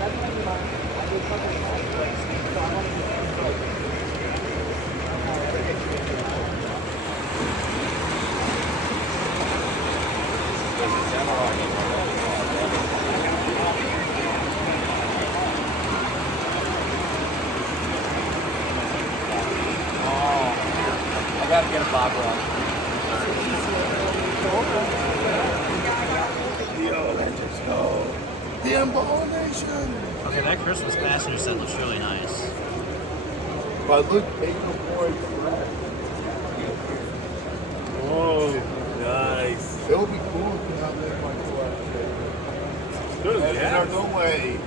I gotta get a bob run. Yo, let's just go. The abomination. Okay, that Christmas passenger set looks really nice. But look, April Boy. Oh, nice. It would be cool if you have that like Good, yeah. There's no way.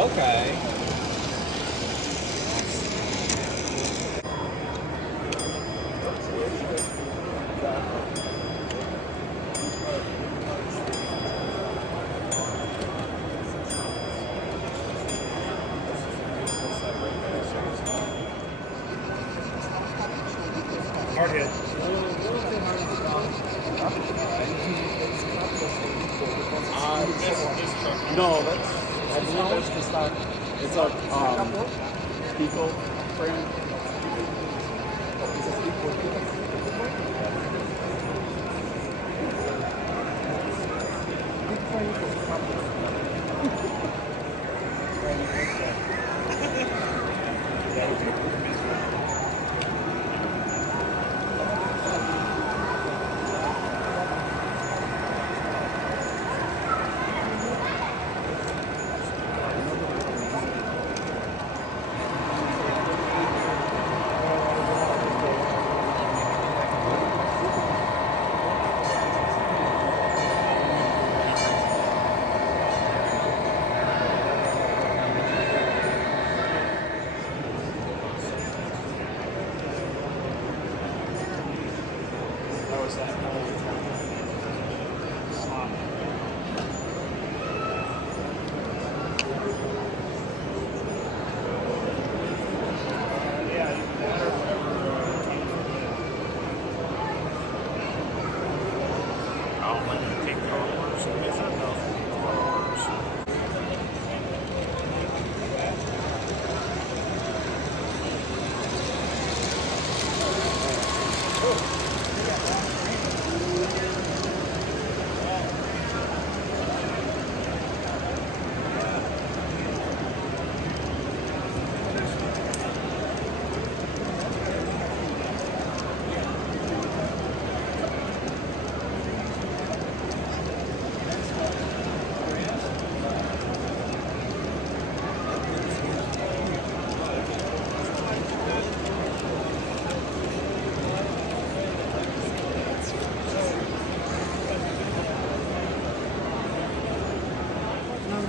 Okay. Hard hit. No, that's, I believe that's the stock. It's a Pico frame. Is it Pico?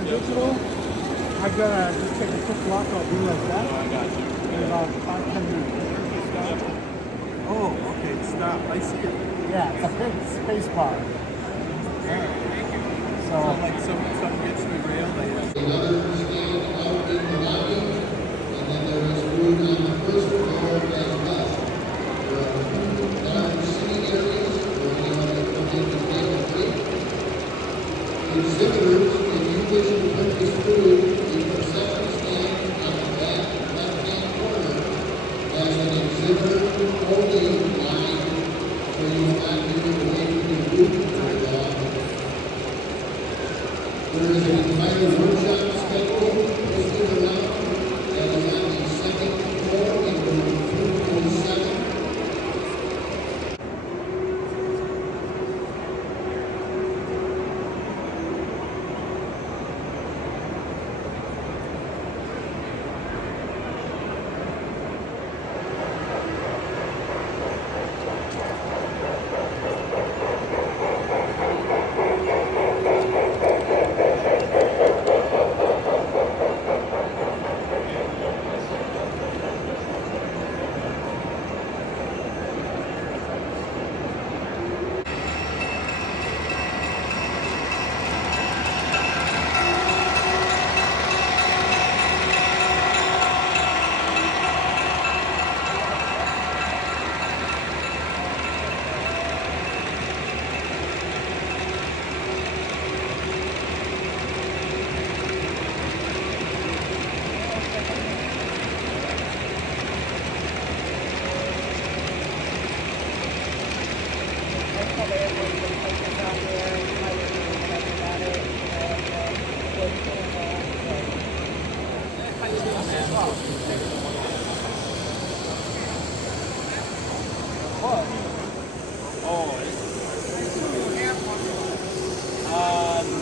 Digital, I gotta just take a quick walk. I'll be like that. I got you. In about 5-10 minutes. Oh, okay, stop. I see it. Yeah, it's a big space bar. So, like, someone gets the rail, they have. Another stand out in Milwaukee, and then there is food on the first floor as well. There are food down seating areas where anyone can come in and take a break. Exhibitors, if you wish to purchase food, the perception stand on the back left-hand corner has an exhibitor-only line, so you will not be able to wait for your food to turn off. There is an entire workshop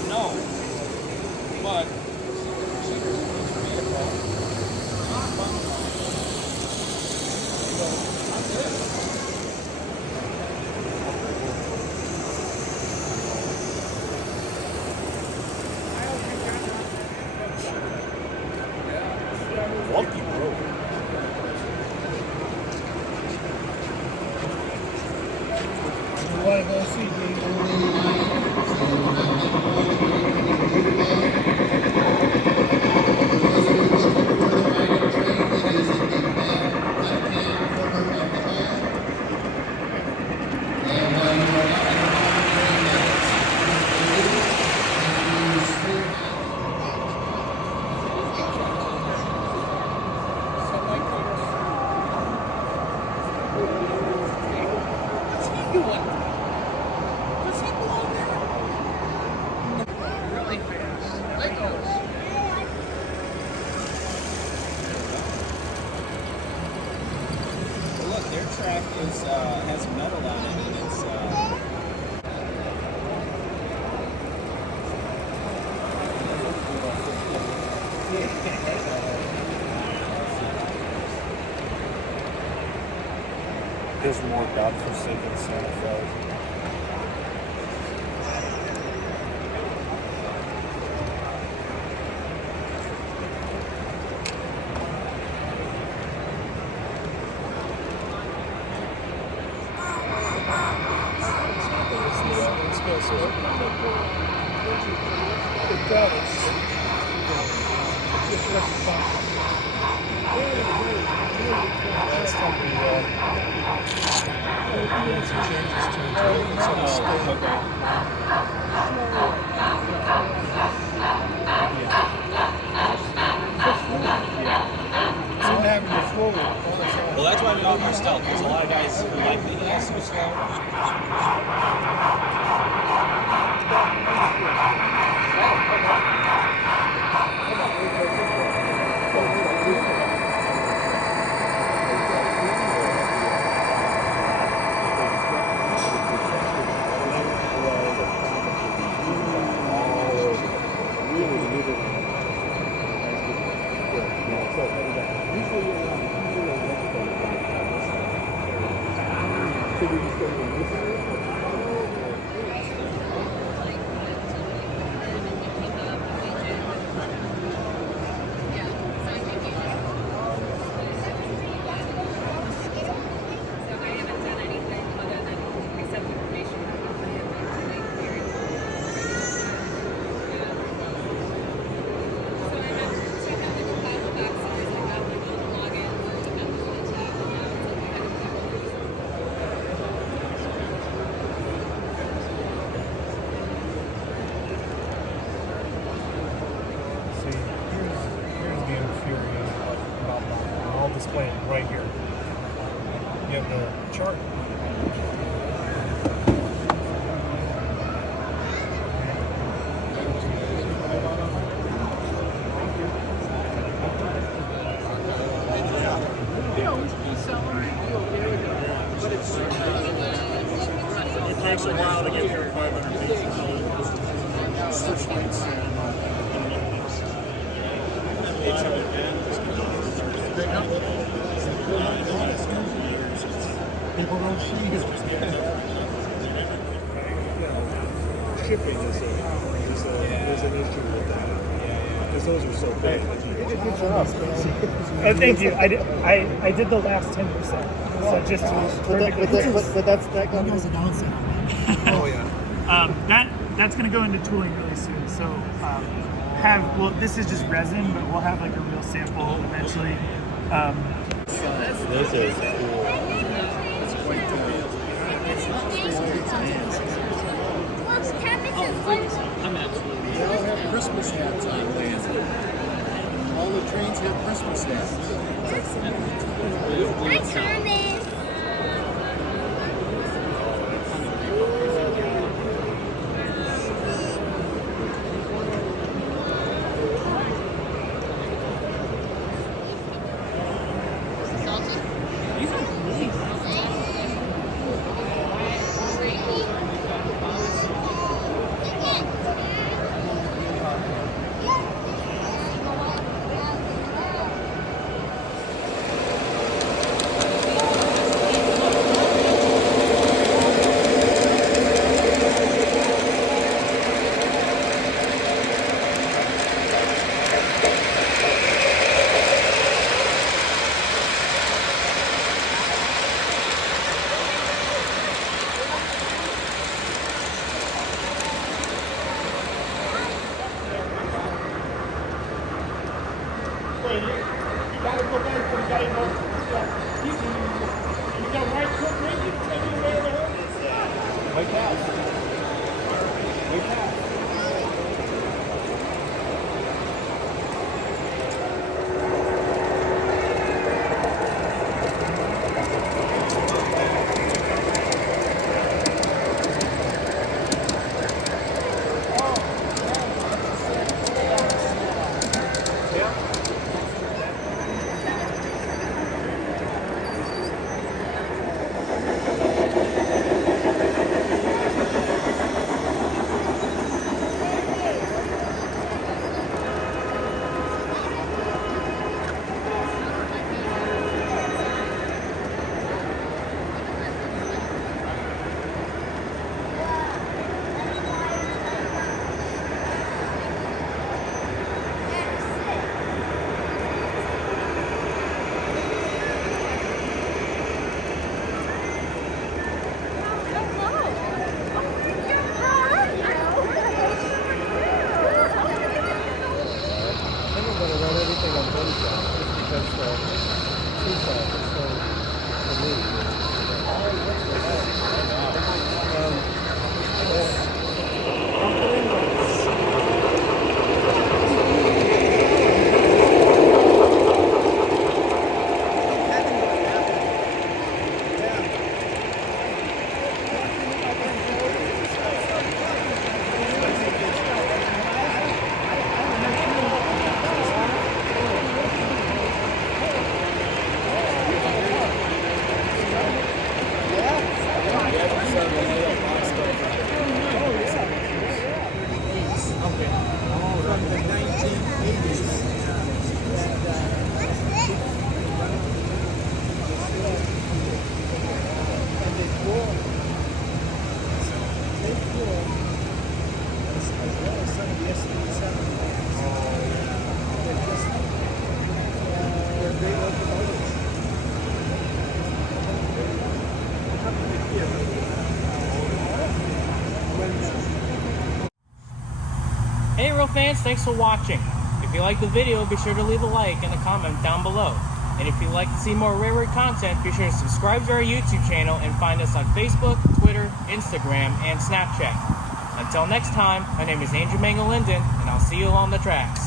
No. But Milwaukee Road. You want to go see the look, their track is has metal on it, and it's There's more godforsaken Santa Fe. It does. It's less fun. Last time we made some changes to it. It's on the state. It's in having the flow. well. That's why we all use stealth, because a lot of guys who like the gas are slow. See, here's the infuriating about that. I'll display it right here. You have the chart. It takes a while to get through 500 pages. Switch lights. People don't see it. Shipping is there's an issue with that. Because those are so big. Good job. Thank you. I did the last 10%. So just But that's that that was a downside. Oh yeah. That's going to go into tooling really soon. So this is just resin, but we'll have like a real sample eventually. This is cool. It's quite They all have Christmas hats on land. All the trains have Christmas hats. Hi, Charmin. right here. You gotta go back to the guy who knows. You got right foot right, you tell me where the hell is that? Way past. Way past. Hey Rail fans, thanks for watching. If you like the video, be sure to leave a like and a comment down below. And if you'd like to see more railroad content, be sure to subscribe to our YouTube channel and find us on Facebook, Twitter, Instagram, and Snapchat. Until next time, my name is Andrew Mango Linden, and I'll see you along the tracks.